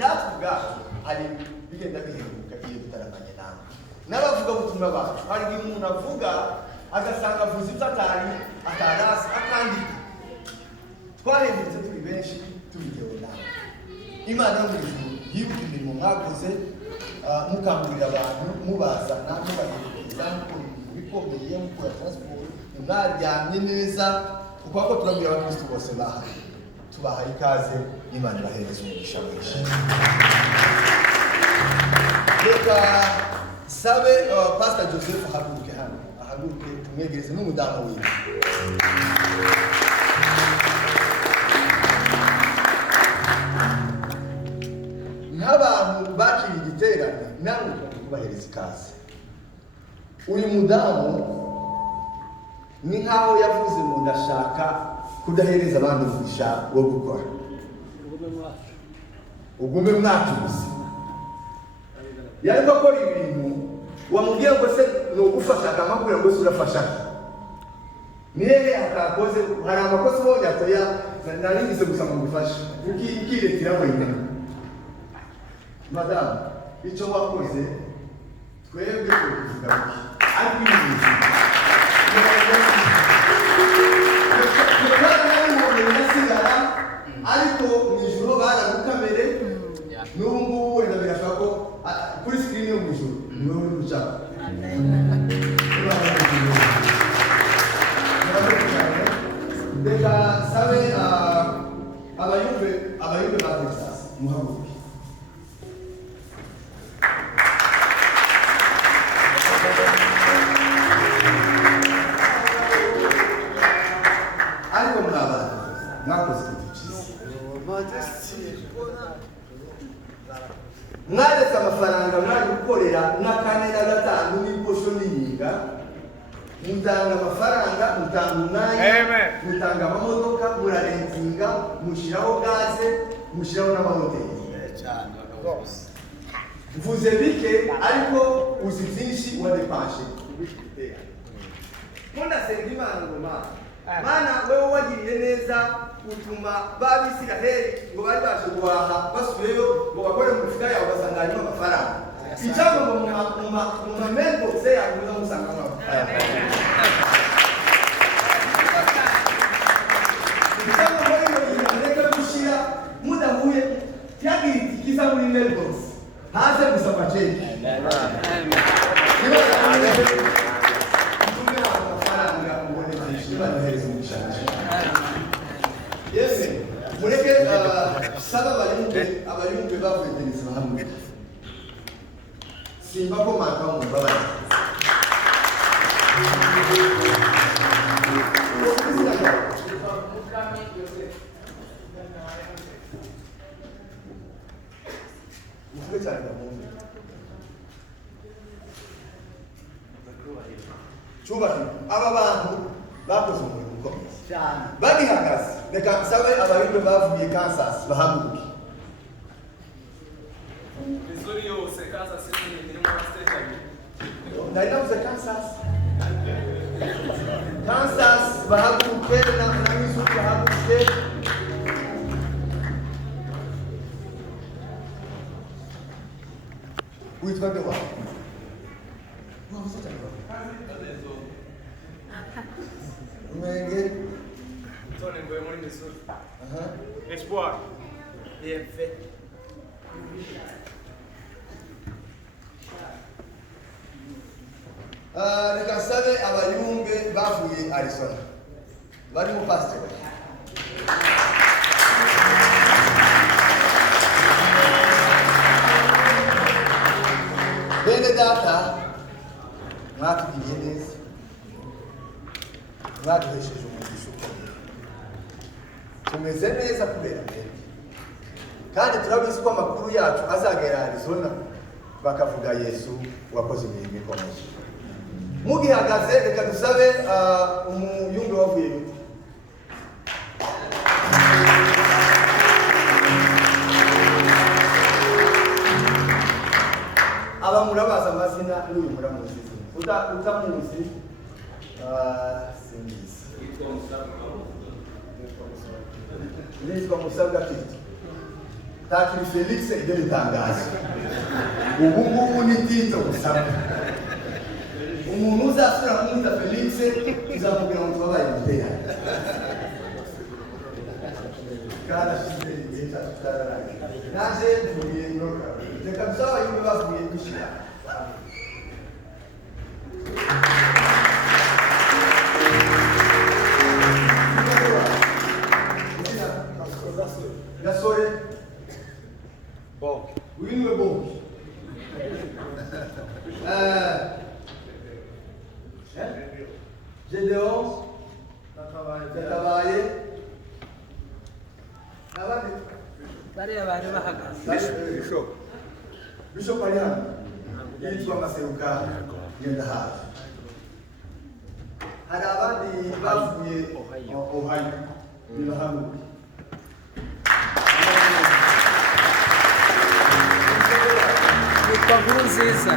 natwe ubwacu hari bigenda bihinduka iyo tutaramanye nawe n'abavuga ubutumwa bacu. Hari igihe umuntu avuga agasanga avuze ibyo atarasi akandika. Twarahindutse turi benshi tubitewe nawe. Imana yo mu ijuru yibuka imirimo mwakoze, mukangurira abantu, mubazana, mubaherekeza, mukora ibintu bikomeye, mukora transport, mwaryamye neza. Uko ako turabwira abakristo bose bahari, tubahaye ikaze, Imana ibahereze umugisha mwinshi. Reka sabe Pastor Joseph ahaguruke hano, ahaguruke tumwegereze n'umudamu wiwe. Nk'abantu bakiriye igiterane namwe kubahereza ikaze. Uyu mudamu ni nkaho yavuze ngo ndashaka kudahereza abandi umugisha wo gukora. Ugume mwacu gusa. Yariko akora ibintu wamubwiye ngo se no gufasha akamubwira ngo urafasha. Nihe akakoze hari amakosa bo yatoya naringize gusa mu gufasha. Ukiretira wenyine. Madame, icyo wakoze twebwe tuvuga iki? Ariko ariko mwijuru baragukamere n'ubu ngubu wenda birashaka ko kuri screen yo mwijuru niwe uri gucaka. Reka sabe abayumve ba Texas muhaguruke. Ariko mwakoze ikintu cyiza. Mwaretse amafaranga mwari gukorera n'akane na gatanu n'ibikosho n'iyinga, mutanga amafaranga, mutanga umwanya, mutanga amamodoka, murarenzinga, mushyiraho gaze, mushyiraho n'amahoteli. Mvuze bike ariko uzi byinshi wadepanshe. Munasenga Imana ngo Mana wewe wagiriye neza utuma b'Abisiraheli ngo bari baje guhaha basubiyeyo ngo bakore mu mifuka yawe basanga harimo amafaranga. Icyago ngo mu mamento se yaguza musanga amafaranga. Icyago ngo iyo yireka gushira mudahuye cyagiri ikiza muri Melbourne. Haze gusaba cheki. Yes, mureke saba abayumve bavuye Denise hamwe. Simba ko maka mu babari. Chuba aba bantu bakoze umurimo ukomeye cyane bagihagaze. Reka sabe abayumve bavuye Kansas bahaguruke. Missouri yose Kansas ni mu state. Nari navuze Kansas bahaguruke na Missouri bahaguruke. Witwa nde wawe? Umenge Tone ngoye muri Missouri. Espoir. EFF. Reka sabe abayumve bavuye Arizona barimo pastor. Bene data mwatugiriye neza, mwaduhesheje umugisha ukomeye, tumeze neza kubera mbere, kandi turabizi ko amakuru yacu azagera Arizona bakavuga Yesu wakoze imirimo ikomeye. Mugihagaze reka dusabe umuyumbe wavuye Yuta. Aba murabaza amazina n'uyu muramuzi. Utamuzi singizi. Nitwa Musabwa Tito. takiri Felix ibyo bitangaje ubu ngubu ni Tito gusa umuntu uzasubira kumwita Felix uzamubwira ngo twabaye mutera kandi ashize igihe cyacu cyararangiye naje mvuye ingaruka reka dusaba yumve bavuye gushyira Gasore Bom. William é bom. Gedeon Tatabaye Abandi bariya bari bahagaze Bishop ari hano yitwa Maseruka ngenda hafi hari abandi bavuye Ohio niba hano yitwa Nkurunziza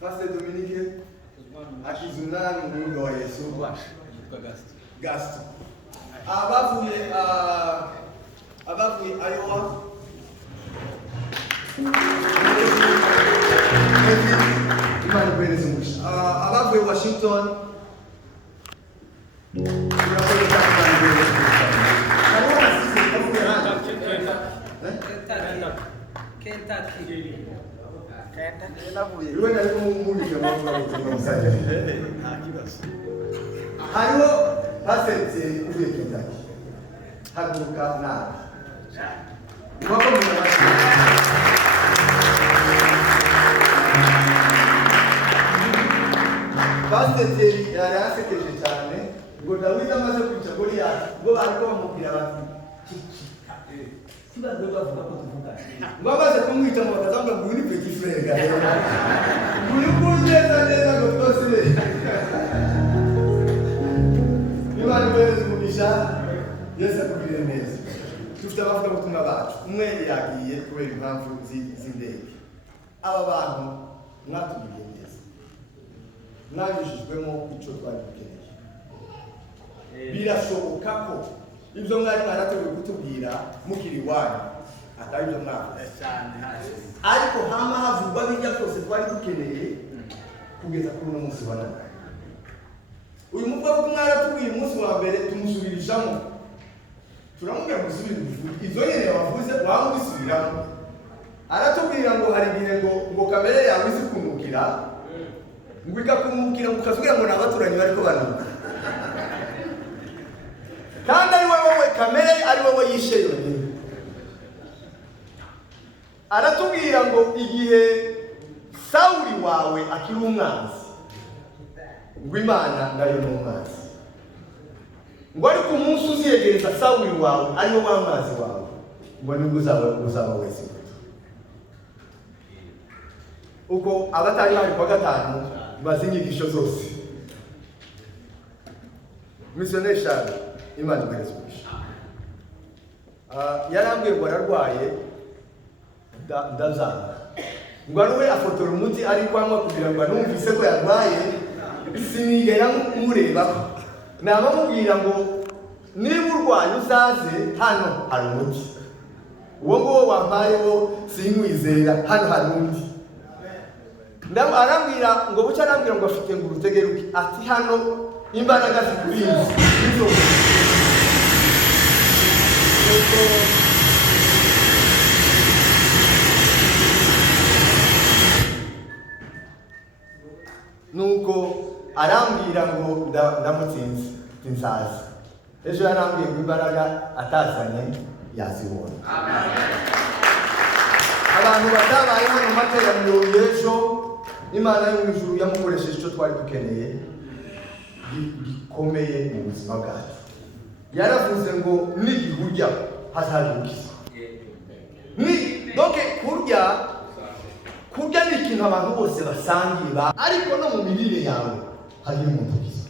Pastor Dominique akizunani umurundo wa Yesu Gasto abavuye Iowa Imana ibereze umugisha abavuye Washington Kentucky Iwe nari kumubika musajja hariho pasenti uvuye Kentucky haguruka nawe mwako mwana pasenti yari asekeje cyane ngo Dawidi amaze kwica Goliyati ngo bariko bamubwira bati kibazo bavuga ko tuvuga ngo amaze kumwita mu bakazamba ngo ni petit frère gare uyu kugeza neza ngo twose Imana ibereze umugisha Yesu akugirire neza dufite abavugabutumwa bacu umwe yagiye kubera impamvu z'indege aba bantu mwatugiriye neza mwanyujijwemo icyo twari dukeneye birashoboka ko ibyo mwari mwarateguye kutubwira mukiri iwanyu atari ibyo mwavuze ariko hama havugwa bijya byose twari dukeneye kugeza kuri uno munsi wa none uyu muvugabutumwa yaratubwiye umunsi wa mbere tumusubirijamo turamubwira ngo usubire ubivuge izo nyene wavuze waba ubisubiramo aratubwira ngo hari igihe ngo kamere yawe izi kumukira ngo ikakumukira ngo ukazubwira ngo ni abaturanyi bariko banuka kandi ari wowe kamere ari wowe yishe yonyine aratubwira ngo igihe Sawuli wawe akiri umwanzi ngo Imana ngayo ni umwanzi ngo ariko umunsi uziyegereza Sawuli wawe ari wo wa mwanzi wawe ngo nibwo uzaba wese uko abatari bari kwa gatanu bazi inyigisho zose missionnaire Charles Imana ibereze umugisha yarambwiye ngo ararwaye ndazanga ngo aruwe afotora umuti ari kwanywa kugira ngo anumvise ko yarwaye sinigera murebaho namamubwira ngo niba urwaye uzaze hano hari umuti uwo nguwo wampayeho sinkwizera hano hari undi arambwira ngo bucya arambwira ngo afite ngo urutegeruke ati hano imbaraga zikurinze nuko arambwira ngo ndamutsinze insazi ejo yarambwiye ngo imbaraga atazanye yazibona abantu batabaye hano materaniro y'ejo Imana yo mu ijuru yamukoresheje icyo twari dukeneye gikomeye mu buzima bwacu yaravuze ngo nigihurya hazarukiza donc kurya ni ikintu abantu bose basangira ariko no mu mirire yawe hari umuntu ukiza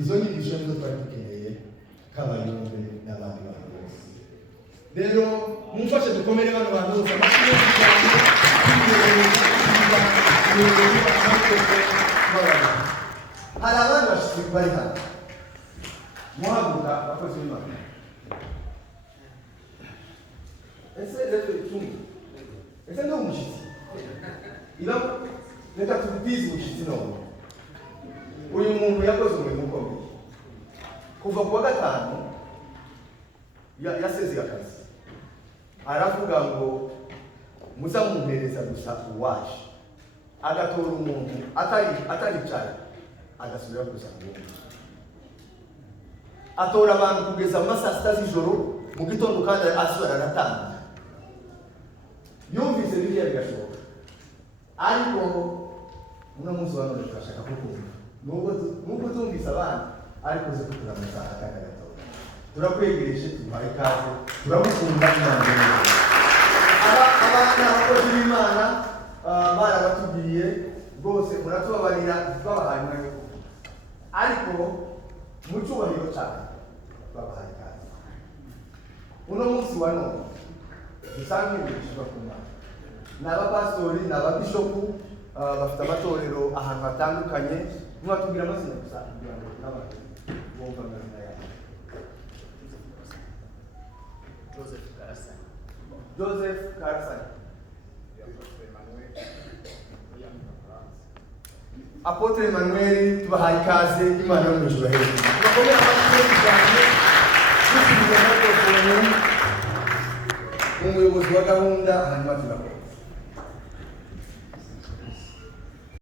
izo nyigisho nizo twari dukeneye k'abayumve n'abandi bantu bose rero mumfashe dukomere bano bantu bose amashyi hari abandi bashitsi bari hano muhaguruka abakozi b'Imana. Ese rero tumwe. Ese ndo umushitsi. Reka tubitize umushitsi none. Uyu muntu yakoze umurimo ukomeye. Kuva kuwa gatanu yasezeye akazi. Aravuga ngo muzamumpereza gusa uwaje. Agatora umuntu ataricaye agasubira kuza ngo atora abantu kugeza mu masaa sita z'ijoro mu gitondo kandi asubira aratanga. Yumvise biriya bigashoboka, ariko uno munsi wa none turashaka kukumva nubwo tumvise abana ariko uzi kutura amasaha akanya gatoya. Turakwegereje, tubaye ikaze, turagukunda Imana neza. Abana abakozi b'Imana barabatubwiye rwose muratubabarira twabahaye umwanya wo kuvuga, ariko mu cyubahiro cyane twabahaye ikaze. Uno munsi wa none dusanzwe ibishishwa ku Mana. Ni abapasitori, ni ababishopu bafite amatorero ahantu hatandukanye. Mwatubwira amazina gusa kugira ngo n'abantu bumva amazina yabo. Joseph Karasani. Apotre Emmanuel, tubahaye ikaze. Imana yo mu ijuru hejuru. Tubakomere amashyi cyane. Dusubiza amategeko umuyobozi wa gahunda hanyuma turakora.